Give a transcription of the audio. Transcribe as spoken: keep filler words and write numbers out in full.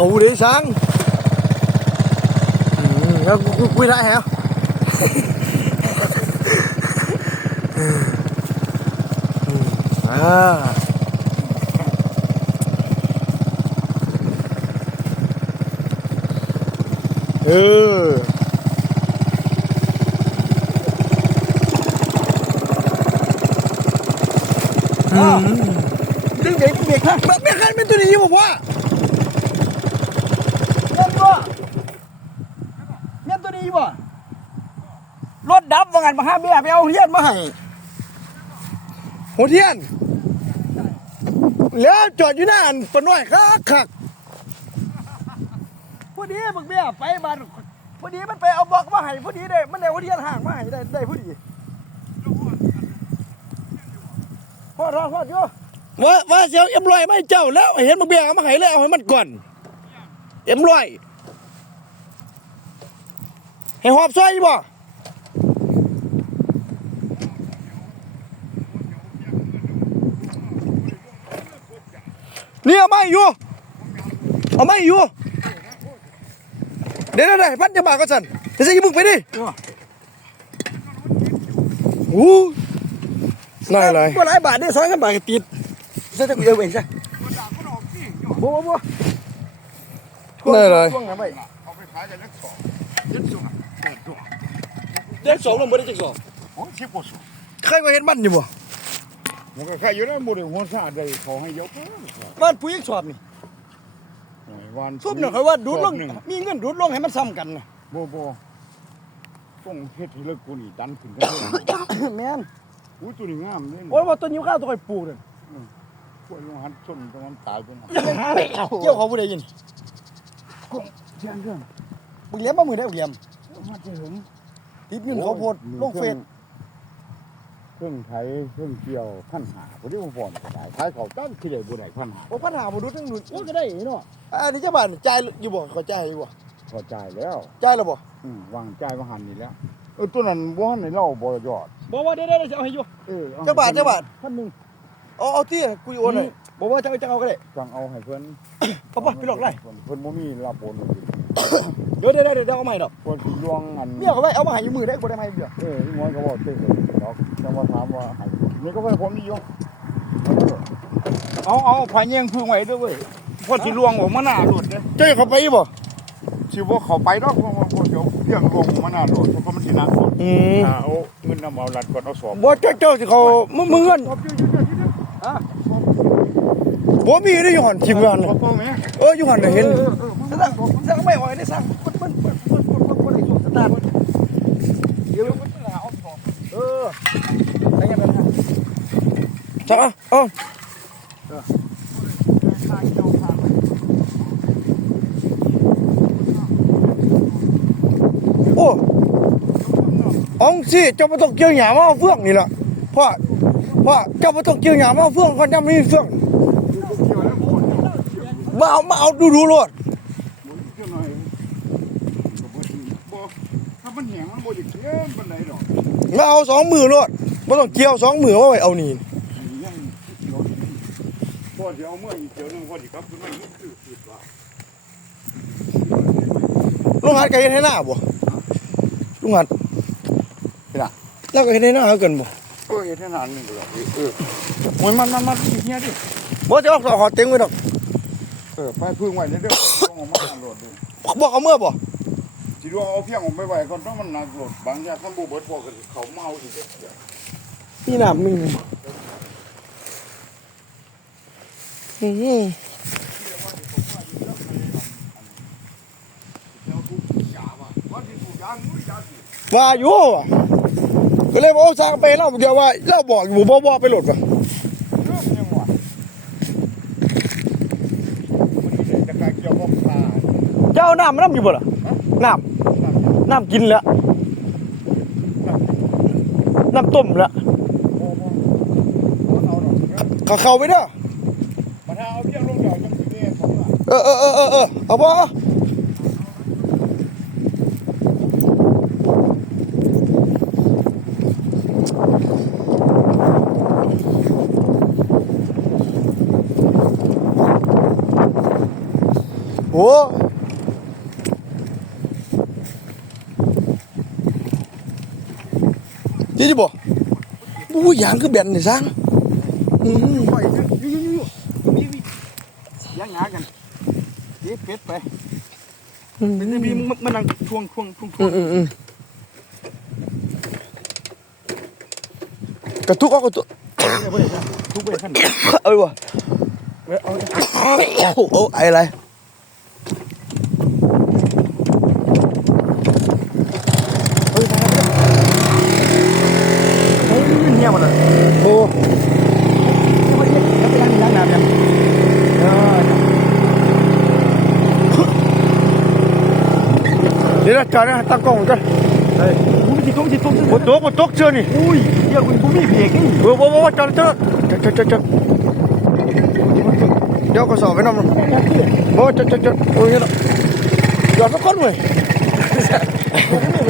เขาเลยช้างแล้วคุยได้เหรออ่าเออดึงเบรกเบรกครับเบรกคันเป็นตัวนี้บอกว่าเงี้ยตัวเงี้ยตัวนี้บ่รถดับว่างันมาห้าเบี้ยไปเอาเทียนมาให้หัวเทียนแล้วจอดอยู่หน้าอันปนน้อยคักคักพอดีบักเบี้ยไปบ้านพอดีมันไปเอาบอกมาให้พอดีได้มันได้หัวเทียนห่างมาให้ได้ได้พอดีพอดพอดอยู่ว่าว่าเสียวเอ็มลอยไม่เจ้าแล้วเห็นบักเบี้ยเอามาให้เลยเอาให้มันก่อนเอ็มลอยให้หอบซอยบ่นี่เอาไม่อยู่เอาไม่อยู่เดี๋ยวได้พันจะมาก็สั่นเดี๋ยวจะยิงมึงไปดิโอ้น่าอะไรบ่หลายบาทได้สองพันบาทก็ติดใช่จะกูเอาเองใช่บัวบัวน่าอะไรเอาไปขายจะเล็กสองเล็กสองเล็กสองลงบ่ได้เล็กสองโอ้ยชิบปวดสุดใครมาเห็นมันอยู่บ่มันก็แค่อยู่แล้วโมเดลหัวซาได้ขอให้ยกบ้านปุ๋ยสอบนี่ซุปเนี่ยเขาว่าดูดลงมีเงินดูดลงให้มันซ้ำกันนะโบโบต้องเฮ็ดให้เลิกกูนี่ดันขึ้นกันแม่นอุ้ยตัวนี้งามเลยโอ้ยว่าต้นยิ้วข้าวตัวไอ้ปลูกเลยกล้วยลงหันชนตรงนั้นตายไปหมดเกี่ยวเขาผู้ใดยินเชื่อเรื่องบุกเลี้ยมมามือได้บุกเลี้ยมมาเจ๋งติดเงินเขาโพดลงเฟซเครื่องไถเครื่องเกี่ยวพันหาผู้ที่ผมฟ้อนก็ได้ขายเขาตั้งที่ใดบ่ได้พันหาโอ้พันหาบ่ดูทั้งนู่นโอ้ก็ได้เนาะอันนี้เจ้าบ้านจ่ายอยู่บ่เขาจ่ายอยู่บ่เขาจ่ายแล้วจ่ายแล้วบ่อืมวางจ่ายมาหันนี่แล้วเออตัวนั้นบ่ทันได้เล่าบ่ยอดบ่ว่าได้ๆจะเอาให้อยู่เออเจ้าบ้านเจ้าบ้านพันนึงเอาเอาที่กูโอนให้บ่ว่าจะเอาจะเอาก็ได้ฟังเอาให้เพิ่นเอาบ่พี่หลอกได้เพิ่นบ่มีรับโอนเดี๋ยวๆๆเดี๋ยวเอาใหม่ดอกเพิ่นสิลวงอันเนี่ยเขาไว้เอามาให้อยู่มือได้บ่ได้ให้เด้อเอออีหมอนก็บ่เต็มดอกจังว่าถามว่าให้นี่ก็เพิ่นผมมีอยู่เอาเอาพายแยงพึ่งไว้ด้วยเว้ยพอสิลวงออกมาหน้าโลดเด้เจ้าเขาไปบ่สิบ่เข้าไปดอกเพราะว่าเดี๋ยวเรื่องลวงมาหน้าโลดเพราะมันสิหนักกว่าอืมอ่าเอาเงินนำเอาลัดก่อนเอาสอบบ่เจ้าเจ้าสิเขามึงเงินฮะบ่มีได้อยู่หั่นทิมกันเอออยู่หั่นได้เห็นสั่งสั่งไม่ไหวได้สั่งมันมันมันมันบ่ได้ส่งสตาร์ทเดี๋ยวมันหาเอาสอบเอออะไรกันนะจ้าอ๋อโอ้องสิเจ้าไม่ต้องเกี่ยวหยามาเอาเฟื่องนี่แหละพ่อพ่อเจ้าไม่ต้องเกี่ยวหยามาเอาเฟื่องเขาจะมีเฟื่องมาเอามาเอาดูดูรถถ้ามันแห้งมันโบจะเกี่ยวมันไหนหรอกมาเอาสองมือรถไม่ต้องเกี่ยวสองมือว่าไปเอานี่พอจะเอาเมื่ออีกเกี่ยวนึงพอดีครับคุณไม่ยึดถือถือว่าลุงหัดก็เห็นให้หน้าบ่ลุงหัดเห็นหน้าแล้วก็เห็นให้หน้าเขาเกินบ่เออเห็นให้หน้านี่บ่เออมันมันมันมันอีกเนี่ยดิบ่จะออกต่อขอเต็งไว้ดอกเออไปพึ่งไว้เด้อต้องออกมาโหลดดูบ่เขาเมื่อบ่สิดูเอาเพียงออกไปไว้ก่อนต้องมันหนักโหลดบางอย่างท่านบ่เบิดพอกันเขาเมาสินี่น้ำมึงอืมว่าอยู่ก็เลยบอกสั่งไปเล่าเดียวว่าเล่าบอกอยู่บ่บ่ไปหลดว่ะเจ้าน้ำน้ำอยู่บ่ล่ะน้ำน้ำกินแล้วน้ำต้มแล้วเขาเข้าไปเด้อเออเออเออเออเออเอาบ่โโอ้ยี่ดิบ่อู้ยางคือแบนนี่ซังอืมปล่อยอยู่อยู่อยู่มีมียังหากันเจ๊เป็ดไปเป็นมีมันนั่งทวงทวงทวงทวอืงมอืมอืมกระตุกเอากระตุกทุกเวทันเอ้ยวะเอาโอ้โหไอ้อะไรเฮ้ยเฮ้ยเงียบหมดเลยโอ้ไม่ใช่ไม่ใช่ล้างน้ำยังเออเดี๋ยวนะจอดนะตั้งกล้องก่อนเฮ้ยกูไม่ติดกูไม่ติดกูไม่ติดบนโต๊ะบนโต๊ะเชื่อนี่อุ้ยเดี๋ยวกูไม่เบรกนี่โอ้โหโอ้โหจอดจอดจอดจอดจอดจอดเดี๋ยวก็สอบไปน้ำมันโอ้จอดจอดจอดโอ้ยเนาะจอดสักคนเว้ย